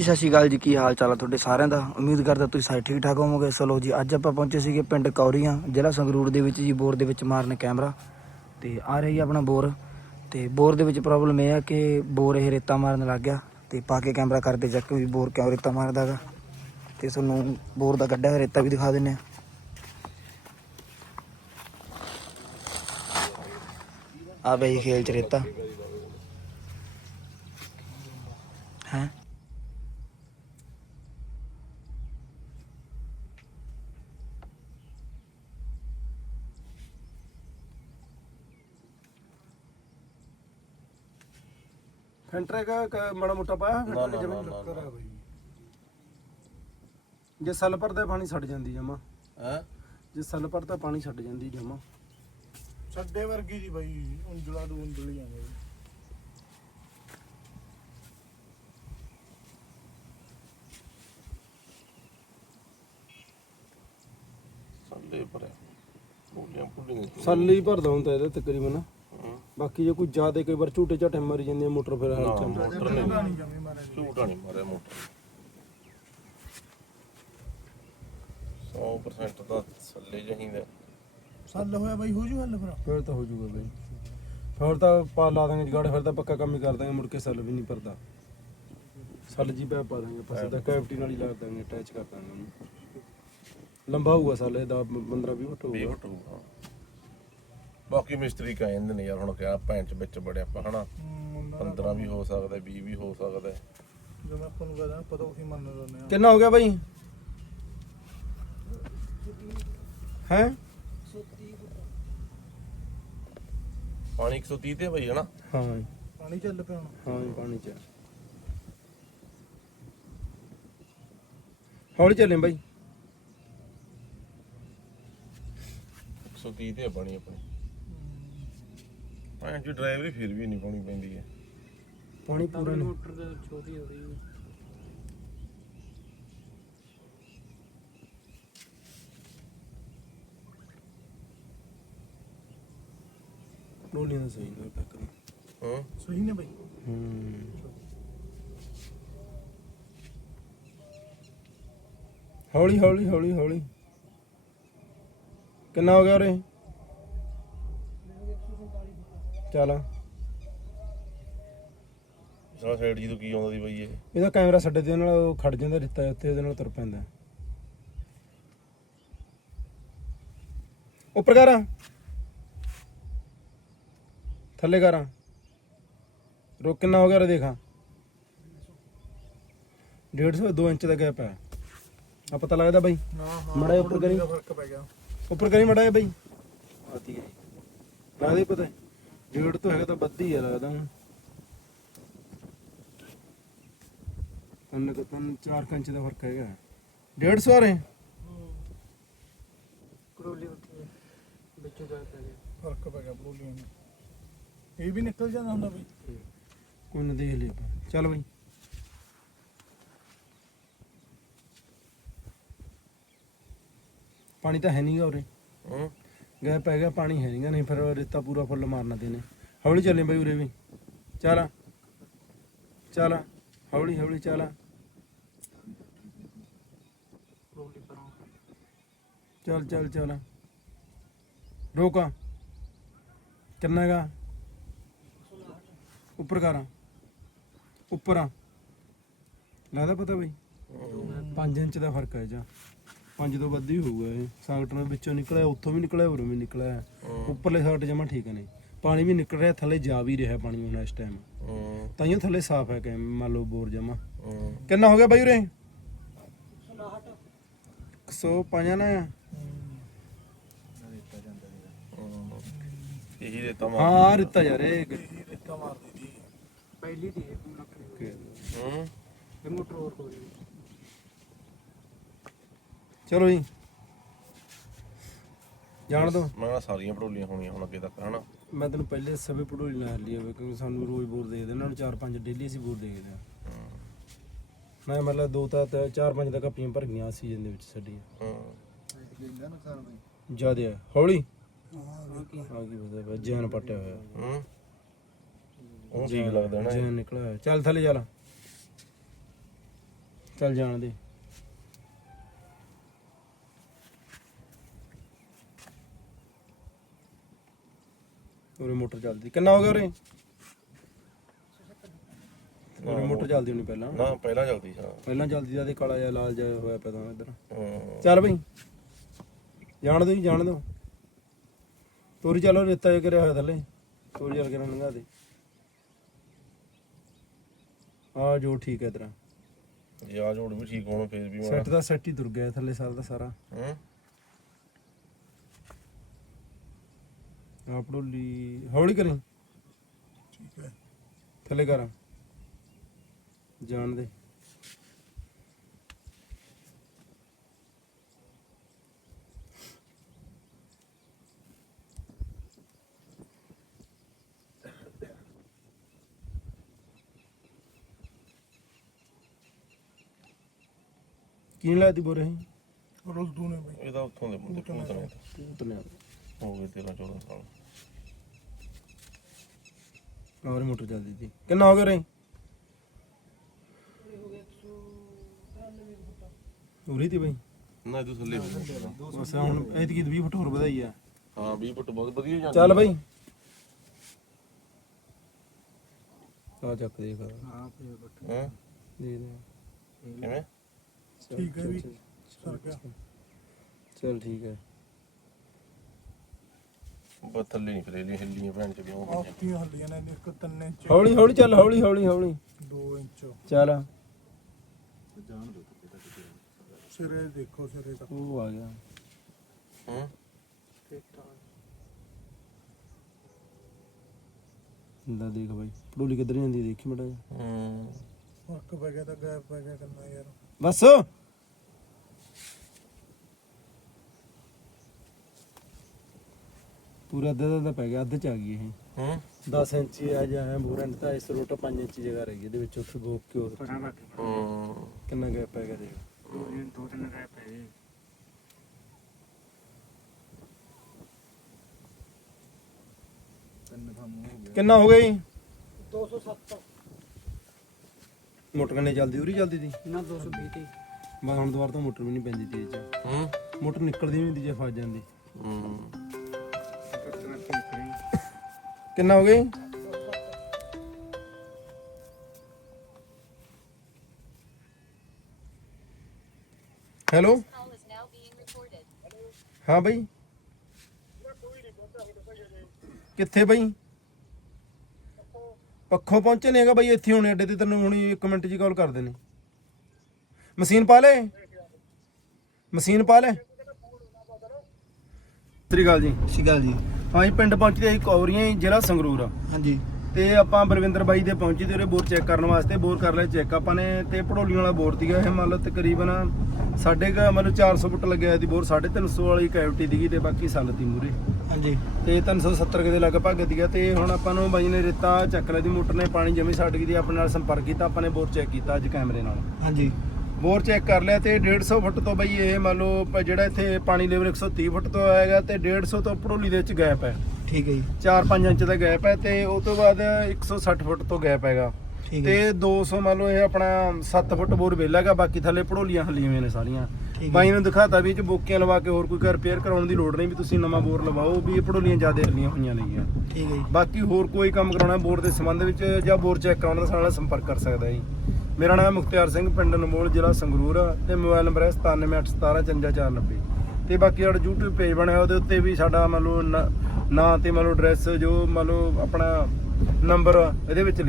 ਹਾਂਜੀ ਸਤਿ ਸ਼੍ਰੀ ਅਕਾਲ ਜੀ, ਕੀ ਹਾਲ ਚਾਲ ਆ ਤੁਹਾਡੇ ਸਾਰਿਆਂ ਦਾ? ਉਮੀਦ ਕਰਦਾ ਤੁਸੀਂ ਸਾਰੇ ਠੀਕ ਠਾਕ ਹੋਵੋਗੇ। ਸੋ ਲੋ ਜੀ, ਅੱਜ ਆਪਾਂ ਪਹੁੰਚੇ ਸੀਗੇ ਪਿੰਡ ਕੌਰੀਆਂ, ਜ਼ਿਲ੍ਹਾ ਸੰਗਰੂਰ ਦੇ ਵਿੱਚ ਜੀ, ਬੋਰ ਦੇ ਵਿੱਚ ਮਾਰਨ ਕੈਮਰਾ। ਤੇ ਆ ਰਹੀ ਆਪਣਾ ਬੋਰ। ਤੇ ਬੋਰ ਦੇ ਵਿੱਚ ਪ੍ਰੋਬਲਮ ਇਹ ਆ ਕਿ ਬੋਰ ਇਹ ਰੇਤਾ ਮਾਰਨ ਲੱਗ ਗਿਆ। ਤੇ ਪਾ ਕੇ ਕੈਮਰਾ ਕਰਦੇ ਚੈੱਕ ਵੀ ਬੋਰ ਕਿਉਂ ਰੇਤਾ ਮਾਰਦਾਗਾ ਤੇ ਤੁਹਾਨੂੰ ਬੋਰ ਦਾ ਕੱਢਿਆ ਰੇਤਾ ਵੀ ਦਿਖਾ ਦਿੰਨੇ ਆ। ਆ ਬਈ ਖੇਲ ਚ ਰੇਤਾ। ਫੈਂਟਰ ਕਾ ਕ- ਮਾੜਾ ਮੋਟਾ ਪਾਇਆ ਨਾ, ਫੈਂਟਰ ਨਾ, ਜਮੀਨ ਨਾ, ਲੱਕਰ ਆ ਬਈ। ਜੇ ਸੱਲ ਭਰਦਾ ਪਾਣੀ ਛੱਡ ਜਾਂਦੀ ਜਮਾ। ਹੈ? ਜੇ ਸੱਲ ਭਰਦਾ ਪਾਣੀ ਛੱਡ ਜਾਂਦੀ ਜਮਾ। ਛੱਡੇ ਵਰਗੀ ਦੀ ਬਈ ਉਂਜਲਾ ਦੂ ਉਂਜਲੀ ਪਰ ਬੋਲੀਆਂ ਬੋਲੀਆਂ ਸੱਲ ਹੀ ਭਰਦਾ ਹੁੰਦਾ ਇਹਦੇ ਤਕਰੀਬਨ। ਬਾਕੀ ਜੇ ਕੋਈ ਜ਼ਿਆਦਾ ਕਈ ਵਾਰ ਝੂਟੇ ਝਾਟੇ ਮਾਰੀ ਜਾਂਦੇ ਆ ਮੋਟਰ ਫਿਰ ਹਾਲ ਮੋਟਰ ਝੂਟਾ ਨਹੀਂ ਮਾਰਿਆ ਮੋਟਰ। 100% ਦਾ ਥੱਲੇ ਚਾਹੀਦਾ ਸੱਲ ਹੋਇਆ ਬਈ ਹੋ ਜੂ ਹੱਲ ਫਿਰ ਫਿਰ ਤਾਂ ਹੋ ਜਾਊਗਾ ਬਈ। ਫਿਰ ਤਾਂ ਪਾ ਲਾ ਦਾਂਗੇ ਜਗਾੜੇ ਫਿਰ ਤਾਂ ਪੱਕਾ ਕੰਮ ਹੀ ਕਰ ਦਾਂਗੇ ਮੁੜ ਕੇ ਸੱਲ ਵੀ ਨਹੀਂ ਭਰਦਾ। ਸੱਲ ਜੀ ਪੈ ਪਾ ਦਾਂਗੇ ਪਾਸੇ ਦਾ ਕੈਵਿਟੀ ਨਾਲ ਹੀ ਲਾ ਦਾਂਗੇ ਅਟੈਚ ਕਰ ਦਾਂਗੇ ਉਹਨੂੰ। ਲੰਬਾ ਹੋਊਗਾ ਸੱਲ ਇਹਦਾ 15 20 ਫੁੱਟ ਵੀ ਹੋਊਗਾ ਹਟੂਗਾ ਬਾਕੀ ਮਿਸਤਰੀ ਕਹ ਜਾਂਦੇ ਨੇ ਯਾਰ ਹੁਣ ਕਿਹਾ ਭੈਣ ਚ ਵਿੱਚ ਬੜਿਆ ਆਪਾਂ ਹਨਾ? 15 ਵੀ ਹੋ ਸਕਦਾ 20 ਵੀ ਹੋ ਸਕਦਾ। ਜਿਵੇਂ ਆਪਾਂ ਨੂੰ ਕਹਦਾ ਪਤਾ ਉਸੇ ਮੰਨ ਲੈਂਦੇ ਆ ਕਿੰਨਾ ਹੋ ਗਿਆ ਬਾਈ? ਹੈ? ਪਾਣੀ 130 ਤੇ ਬਈ ਹਨਾ? ਹਾਂ ਪਾਣੀ ਚੱਲ ਪਿਆ ਹੁਣ। ਹਾਂ ਜੀ, ਪਾਣੀ ਚ ਹੌਲੀ ਚੱਲੇ ਬਾਈ। 130 ਤੇ ਪਾਣੀ ਆਪਣੀ। ਡਰਾਈਵਰੀ ਫਿਰ ਵੀ ਨਹੀਂ ਪਾਉਣੀ ਪੈਂਦੀ ਹੈ। ਪਾਣੀ ਪੂਰਾ ਨਹੀਂ ਮੋਟਰ ਤੇ ਛੋਟੀ ਹੋ ਰਹੀ ਹੈ। ਰੋਲੀਆਂ ਦਾ ਸਹੀ ਨਹੀਂ ਟੱਕਰ ਹਾਂ। ਸਹੀ ਨੇ ਬਈ। ਹੂੰ। ਹੌਲੀ ਹੌਲੀ ਹੌਲੀ ਹੌਲੀ। ਕਿੰਨਾ ਹੋ ਗਿਆ ਉਰੇ? ਚੱਲ। ਸਾਲਾ ਸਾਈਡ ਜੀ ਤੋਂ ਕੀ ਆਉਂਦਾ ਦੀ ਬਈ ਇਹ? ਇਹਦਾ ਕੈਮਰਾ ਛੱਡੇ ਦੇ ਨਾਲ ਉਹ ਖੜ ਜਾਂਦਾ ਰਿੱਤਾ ਉੱਤੇ ਉਹਦੇ ਨਾਲ ਤੁਰ ਪੈਂਦਾ। ਉੱਪਰ ਕਰਾਂ। ਥੱਲੇ ਕਰਾਂ। ਰੋ ਕਿੰਨਾ ਹੋ ਗਿਆ ਰੇ ਦੇਖਾਂ। 150 2 ਇੰਚ ਦਾ ਗੈਪ ਹੈ। ਆ ਪਤਾ ਲੱਗਦਾ ਬਾਈ? ਨਾ ਮਾੜਾ ਉੱਪਰ ਕਰੀ। ਦਾ ਫ਼ਰਕ ਪੈ ਗਿਆ। ਉੱਪਰ ਕਰੀ ਮੜਾ ਬਾਈ। ਆਤੀ ਹੈ ਲੱਗਦਾ ਹੀ ਪਤਾ ਡੇਢ ਤੋਂ ਹੈਗਾ ਤਾਂ ਵੱਧ ਹੀ ਆ ਲੱਗਦਾ ਹੁਣ। ਤਿੰਨ ਕੁ- ਤਿੰਨ ਚਾਰ ਕੁ ਇੰਚ ਦਾ ਫ਼ਰਕ ਹੈਗਾ। 150 ਆ ਰਹੇ? ਕਰੋਲੀ ਉੱਠੀ ਵਿੱਚੋਂ ਜਾ ਪੈ ਗਿਆ ਫ਼ਰਕ ਪੈ ਗਿਆ ਬਰੋਲੀਆਂ ਨੂੰ। ਇਹ ਵੀ ਨਿਕਲ ਜਾਂਦਾ ਹੁੰਦਾ ਬਈ। ਕੋਈ ਨਾ ਦੇਖ ਲਿਆ ਆਪਾਂ। ਚੱਲ ਬਾਈ। ਪਾਣੀ ਤਾਂ ਹੈ ਨਹੀਂਗਾ ਉਰੇ। ਹਾਂ। ਗੈਪ ਪੈ ਗਿਆ ਪਾਣੀ ਹੈ ਨਹੀਂਗਾ ਨਹੀਂ ਫਿਰ ਰੇਤਾ ਪੂਰਾ ਫੁੱਲ ਮਾਰਨਾ ਦੇਨੇ ਹੌਲੀ ਚੱਲੇ ਬਾਈ ਉਰੇ ਵੀ। ਚੱਲ ਚੱਲ ਹੌਲੀ ਹੌਲੀ ਚੱਲ ਚੱਲ ਚੱਲ ਚੱਲ ਰੋਕਾ। ਕਿੰਨਾ ਹੈਗਾ? ਉੱਪਰ ਕਰਾਂ ਉੱਪਰ ਆ। ਲੱਗਦਾ ਪਤਾ ਬਈ? 5 ਇੰਚ ਦਾ ਫ਼ਰਕ ਹੈ ਜਾਂ। 5 ਤੋਂ ਵੱਧ ਹੀ ਹੋਊਗਾ ਇਹ। ਸਾਕਟ ਨਾਲ ਵਿੱਚੋਂ ਨਿਕਲਿਆ ਉੱਥੋਂ ਵੀ ਨਿਕਲਿਆ ਉਰੋਂ ਵੀ ਨਿਕਲਿਆ। ਉੱਪਰਲੇ ਸਾਕਟ ਜਮਾ ਠੀਕ ਨਹੀਂ। ਪਾਣੀ ਵੀ ਨਿਕਲ ਰਿਹਾ ਥੱਲੇ ਜਾ ਵੀ ਰਿਹਾ ਪਾਣੀ ਹੁਣ ਇਸ ਟਾਈਮ ਤਾਈਓ ਥੱਲੇ ਸਾਫ਼ ਹੈ ਕਿ ਮੰਨ ਲਓ ਬੋਰ ਜਮਾ ਕਿੰਨਾ ਹੋ ਗਿਆ ਬਾਈ ਉਰੇ? 105 ਨਾ ਇਹੀ ਦੇ ਤਮਾ ਹਾਂ ਰਿੱਤਾ ਯਾਰ ਇਹ ਇਹ ਰੇਤਾ ਮਾਰਦੀ ਦੀ ਪਹਿਲੀ ਦੀ ਹੈ ਲੱਕੜੀ ਹਾਂ। ਇਹ ਮੋਟਰ ਹੋਰ ਹੋ ਰਹੀ ਚਲੋ ਜੀ। ਜਾਣ ਦੋ। ਮੈਂ ਕਿਹਾ ਸਾਰੀਆਂ ਪੜੋਲੀਆਂ ਹੋਣੀਆਂ ਹੁਣ ਅੱਗੇ ਤੱਕ ਹਨਾ? ਮੈਂ ਤੈਨੂੰ ਪਹਿਲੇ ਸਵੇ ਪੜੋਲੀ ਨਾਲ ਲਈ ਹੋਵੇ ਕਿਉਂਕਿ ਸਾਨੂੰ ਰੋਜ਼ ਬੋਰ ਦੇ ਦੇਣਾ ਨੂੰ ਚਾਰ ਪੰਜ ਡੇਲੀ ਅਸੀਂ ਬੋਰ ਦੇ ਦਿੰਦੇ ਆ। ਮੈਂ ਮਤਲਬ ਦੋ ਤਾਂ ਤੇ ਚਾਰ ਪੰਜ ਤਾਂ ਕਾਪੀਆਂ ਭਰ ਗਈਆਂ ਸੀਜ਼ਨ ਦੇ ਵਿੱਚ ਸਾਡੀਆਂ ਹਾਂ। ਜਿਆਦੇ ਆ। ਹੌਲੀ? ਆ ਕੀ। ਜੈਨ ਪਟਿਆ ਹੋਇਆ। ਹਾਂ। ਉਹ ਠੀਕ ਲੱਗਦਾ ਨਾ ਇਹ। ਜੈਨ ਨਿਕਲਿਆ ਹੋਇਆ ਚੱਲ ਥੱਲੇ ਚੱਲ। ਚੱਲ ਜਾਣ ਦੇ। ਉਰੇ ਮੋਟਰ ਚੱਲਦੀ। ਕਿੰਨਾ ਹੋ ਗਿਆ ਉਰੇ? ਉਰੇ ਮੋਟਰ ਚੱਲਦੀ ਹੋਣੀ ਪਹਿਲਾਂ। ਨਾ ਪਹਿਲਾਂ ਚੱਲਦੀ ਹਾਂ। ਪਹਿਲਾਂ ਚੱਲਦੀ ਜ਼ਿਆਦਾ ਕਾਲਾ ਜਿਹਾ ਲਾਲ ਜਿਹਾ ਹੋਇਆ ਪਿਆ ਤਾਂ ਇੱਧਰ। ਹੂੰ। ਚੱਲ ਬਈ। ਜਾਣ ਦੋ ਜੀ ਜਾਣ ਦੋ ਤੋਰੀ ਚਲੋ ਰੇਤਾ ਜਿਹਾ ਕਰਿਆ ਹੋਇਆ ਥੱਲੇ। ਤੋਰੀ ਚੱਲ ਕੇ ਨਾ ਲੰਘਾ ਦੇ। ਆ ਜੋ ਠੀਕ ਹੈ ਤੇਰਾ ਜੇ ਆ ਜੋੜ ਵੀ ਠੀਕ ਹੋਣ ਫੇਰ ਵੀ ਮੈਂ ਸੈੱਟ ਦਾ ਸੈੱਟ ਹੀ ਗਿਆ ਥੱਲੇ ਸਾਰਾ ਦਾ ਸਾਰਾ। ਹੂੰ। ਆ ਪੜੋਲੀ ਹੌਲੀ ਕਰੀ। ਠੀਕ ਹੈ। ਥੱਲੇ ਕਰ। ਜਾਣ ਦੇ। ਕੀ ਲਾਤੀ ਬੋਰੇ? ਰੋਲ ਦੂਨੇ ਬਈ। ਇਹਦਾ ਉੱਥੋਂ ਦੇ ਮੁੰਡੇ ਪੂਤਨੇ ਤਨੇ ਹੋ ਗਏ 13 14 ਸਾਲ। ਔਰ ਮੋਟਰ ਚੱਲਦੀ ਸੀ। ਕਿੰਨਾ ਹੋ ਗਿਆ ਰੇ ਉਰੀ ਤੀ ਬਈ। ਨਾ ਇਹ ਤੋਂ ਥੱਲੇ ਹੋ ਗਿਆ। ਬਸ ਹੁਣ ਐਤਕੀ 20 ਫੁੱਟ ਹੋਰ ਵਧਾਈ ਆ। ਹਾਂ 20 ਫੁੱਟ ਬਹੁਤ ਵਧੀਆ ਜਾਂਦੀ ਚੱਲ ਬਈ। ਆ ਚੱਕ ਦੇਖ ਹਾਂ ਫਿਰ ਬਟ ਹਾਂ? ਦੇ ਦੇ। ਕਿਵੇਂ? ਠੀਕ ਹੈ ਵੀ ਸਰ ਗਿਆ ਚਲ ਠੀਕ ਹੈ ਬਸ ਥੱਲੇ ਨਹੀਂ ਕਰੇ ਲਈ ਹਿੱਲੀਆਂ ਭੈਣ ਚ ਵੀ ਉਹ ਆਹ ਕੀ ਹੱਲੀਆਂ ਨੇ ਇੱਕ 3 ਇੰਚ। ਹੌਲੀ ਹੌਲੀ ਚੱਲ ਹੌਲੀ ਹੌਲੀ ਹੌਲੀ। 2 ਇੰਚ। ਚੱਲ। ਸਿਰੇ ਦੇਖੋ ਸਿਰੇ ਤੱਕ। ਉਹ ਆ ਗਿਆ। ਹੂੰ? ਲੈ ਦੇਖ ਬਾਈ ਪੜੋਲੀ ਕਿੱਧਰ ਜਾਂਦੀ ਹੈ, ਦੇਖੀ ਮੜਾ ਹੂੰ। ਫ਼ਰਕ ਪੈ ਗਿਆ ਤਾਂ ਗੈਪ ਪੈ ਗਿਆ ਕੰਨਾ ਯਾਰ। ਬਸ। ਪੂਰਾ ਅੱਧਾ ਅੱਧਾ ਪੈ ਗਿਆ ਅੱਧ ਚ ਆ ਗਈ ਇਹ। ਹੂੰ? 10 ਇੰਚ ਆ ਜਾ ਹੈ ਬੂਰਾ ਨਹੀਂ ਤਾਂ ਇਸ ਰੋਟਾ 5 ਇੰਚ ਜਗ੍ਹਾ ਰਹਿ ਇਹਦੇ ਵਿੱਚ ਉੱਥੇ ਬੋਕ ਕੇ ਹੋਰ ਹੂੰ। ਕਿੰਨਾ ਗੈਪ ਪੈ ਗਿਆ ਦੇਖ। ਦੋ ਦਿਨ ਦੋ ਦਿਨ ਰਹਿ ਪਏ ਕਿੰਨਾ ਹੋ ਗਿਆ ਜੀ? 270 ਮੋਟਰ ਕੰਨੇ ਚੱਲਦੀ ਉਰੀ ਚੱਲਦੀ ਦੀ ਨਾ 220 ਤੇ ਬਸ ਹੁਣ ਦੁਬਾਰਾ ਤਾਂ ਮੋਟਰ ਵੀ ਨਹੀਂ ਪੈਂਦੀ ਤੇਜ਼ ਚ। ਹੂੰ। ਮੋਟਰ ਨਿਕਲਦੀ ਨਹੀਂ ਹੁੰਦੀ ਜੇ ਫਸ ਜਾਂਦੀ। ਹੂੰ। ਕਿੰਨਾ ਹੋ ਗਿਆ ਜੀ? ਹੈਲੋ. ਹਾਂ ਬਈ। ਕਿੱਥੇ ਬਈ? ਪੱਖੋਂ ਪਹੁੰਚੇ ਨੇ ਹੈਗਾ ਬਈ ਇੱਥੇ ਹੁਣੇ ਅੱਡੇ ਤੇ ਤੈਨੂੰ ਹੁਣੀ 1 ਮਿੰਟ ਜੀ ਕਾਲ ਕਰਦੇ ਨੇ ਮਸ਼ੀਨ ਪਾ ਲੈ। ਮਸ਼ੀਨ ਪਾ ਲੈ। ਸਤਿ ਸ਼੍ਰੀ ਅਕਾਲ ਜੀ। ਸ਼ਿਕਾਲ ਜੀ। ਹਾਂ ਜੀ ਪਿੰਡ ਪਹੁੰਚਦੇ ਅਸੀਂ ਕੌਰੀਆਂ ਜੀ, ਜ਼ਿਲ੍ਹਾ ਸੰਗਰੂਰ। ਹਾਂਜੀ। ਤੇ ਆਪਾਂ ਬਰਵਿੰਦਰ ਬਾਈ ਦੇ ਪਹੁੰਚੇ ਤੇ ਉਹਦੇ ਬੋਰ ਚੈੱਕ ਕਰਨ ਵਾਸਤੇ ਬੋਰ ਕਰ ਲਿਆ ਚੈੱਕ। ਆਪਾਂ ਨੇ ਤੇ ਪੜੋਲੀਆਂ ਵਾਲਾ ਬੋਰ ਸੀਗਾ ਇਹ ਮੰਨ ਲਓ ਤਕਰੀਬਨ ਸਾਡੇ ਕ ਮਤਲਬ 400 ਫੁੱਟ ਲੱਗਿਆ ਸੀ ਬੋਰ 350 ਵਾਲੀ ਕੈਵਿਟੀ ਦੀਗੀ ਤੇ ਬਾਕੀ ਸੰਨ ਤੀ ਮੂਰੇ ਹਾਂਜੀ। ਤੇ 370 ਕੁ ਦੇ ਲਗਭਗ ਦੀਗਾ ਤੇ ਹੁਣ ਆਪਾਂ ਨੂੰ ਬਾਈ ਨੇ ਰੇਤਾ ਚੱਕ ਲਿਆ ਦੀ ਮੋਟਰ ਨੇ ਪਾਣੀ ਜਮੀ ਛੱਡ ਗਈ ਦੀ ਆਪਣੇ ਨਾਲ ਸੰਪਰਕ ਕੀਤਾ ਆਪਾਂ ਨੇ ਬੋਰ ਚੈੱਕ ਕੀਤਾ ਅੱਜ ਕੈਮਰੇ ਨਾਲ। ਹਾਂਜੀ। ਬੋਰ ਚੈੱਕ ਕਰ ਲਿਆ ਤੇ 150 ਫੁੱਟ ਤੋਂ ਬਈ ਇਹ ਮੰਨ ਲਓ ਜਿਹੜਾ ਇੱਥੇ ਪਾਣੀ ਲੈਵਲ 130 ਫੁੱਟ ਤੋਂ ਆਏਗਾ ਤੇ 150 ਤੋਂ ਪੜੋਲੀ ਦੇ ਵਿੱਚ ਗੈਪ ਹੈ। ਠੀਕ ਹੈ ਜੀ। 4-5 ਇੰਚ ਦਾ ਗੈਪ ਹੈ ਤੇ ਉਸ ਤੋਂ ਬਾਅਦ 160 ਫੁੱਟ ਤੋਂ ਗੈਪ ਹੈਗਾ। ਤੇ ਹੈ 200 ਮੰਨ ਲਓ ਇਹ ਆਪਣਾ 7 ਫੁੱਟ ਬੋਰ ਵਿਹਲਾ ਹੈਗਾ ਬਾਕੀ ਥੱਲੇ ਪੜੋਲੀਆਂ ਹੱਲੀਆਂ ਹੋਈਆਂ ਨੇ ਸਾਰੀਆਂ। ਬਾਈ ਨੂੰ ਦਿਖਾਤਾ ਵੀ ਇਹ ਚ ਬੋਕੀਆਂ ਲਵਾ ਕੇ ਹੋਰ ਕੋਈ ਰਿਪੇਅਰ ਕਰਾਉਣ ਦੀ ਲੋੜ ਨਹੀਂ ਵੀ ਤੁਸੀਂ ਨਵਾਂ ਬੋਰ ਲਵਾਓ ਵੀ ਇਹ ਪੜੋਲੀਆਂ ਜ਼ਿਆਦਾ ਹੱਲੀਆਂ ਹੋਈਆਂ ਨੇਗੀਆਂ ਠੀਕ ਹੈ ਜੀ। ਬਾਕੀ ਹੋਰ ਕੋਈ ਕੰਮ ਕਰਾਉਣਾ ਬੋਰ ਦੇ ਸੰਬੰਧ ਵਿੱਚ ਜਾਂ ਬੋਰ ਚੈੱਕ ਕਰਾਉਣਾ ਤਾਂ ਸਾਡੇ ਨਾਲ ਸੰਪਰਕ ਕਰ ਸਕਦਾ ਜੀ। ਮੇਰਾ ਨਾਮ ਮੁਖਤਿਆਰ ਸਿੰਘ, ਪਿੰਡ ਨਮੋਲ ਜ਼ਿਲ੍ਹਾ ਸੰਗਰੂਰ ਆ ਤੇ ਮੋਬਾਈਲ ਨੰਬਰ ਹੈ 9781175490 ਤੇ ਬਾਕੀ ਸਾਡਾ YouTube ਪੇਜ ਬਣਿਆ, ਉਹਦੇ ਉੱਤੇ ਵੀ ਸਾਡਾ ਮੰਨ ਲਓ ਨ- ਨਾਂ ਤੇ ਮੰਨ ਲਓ ਐਡਰੈਸ ਜੋ ਮੰਨ ਲਓ ਆਪਣਾ ਨੰਬਰ ਇਹਦੇ ਵਿੱਚ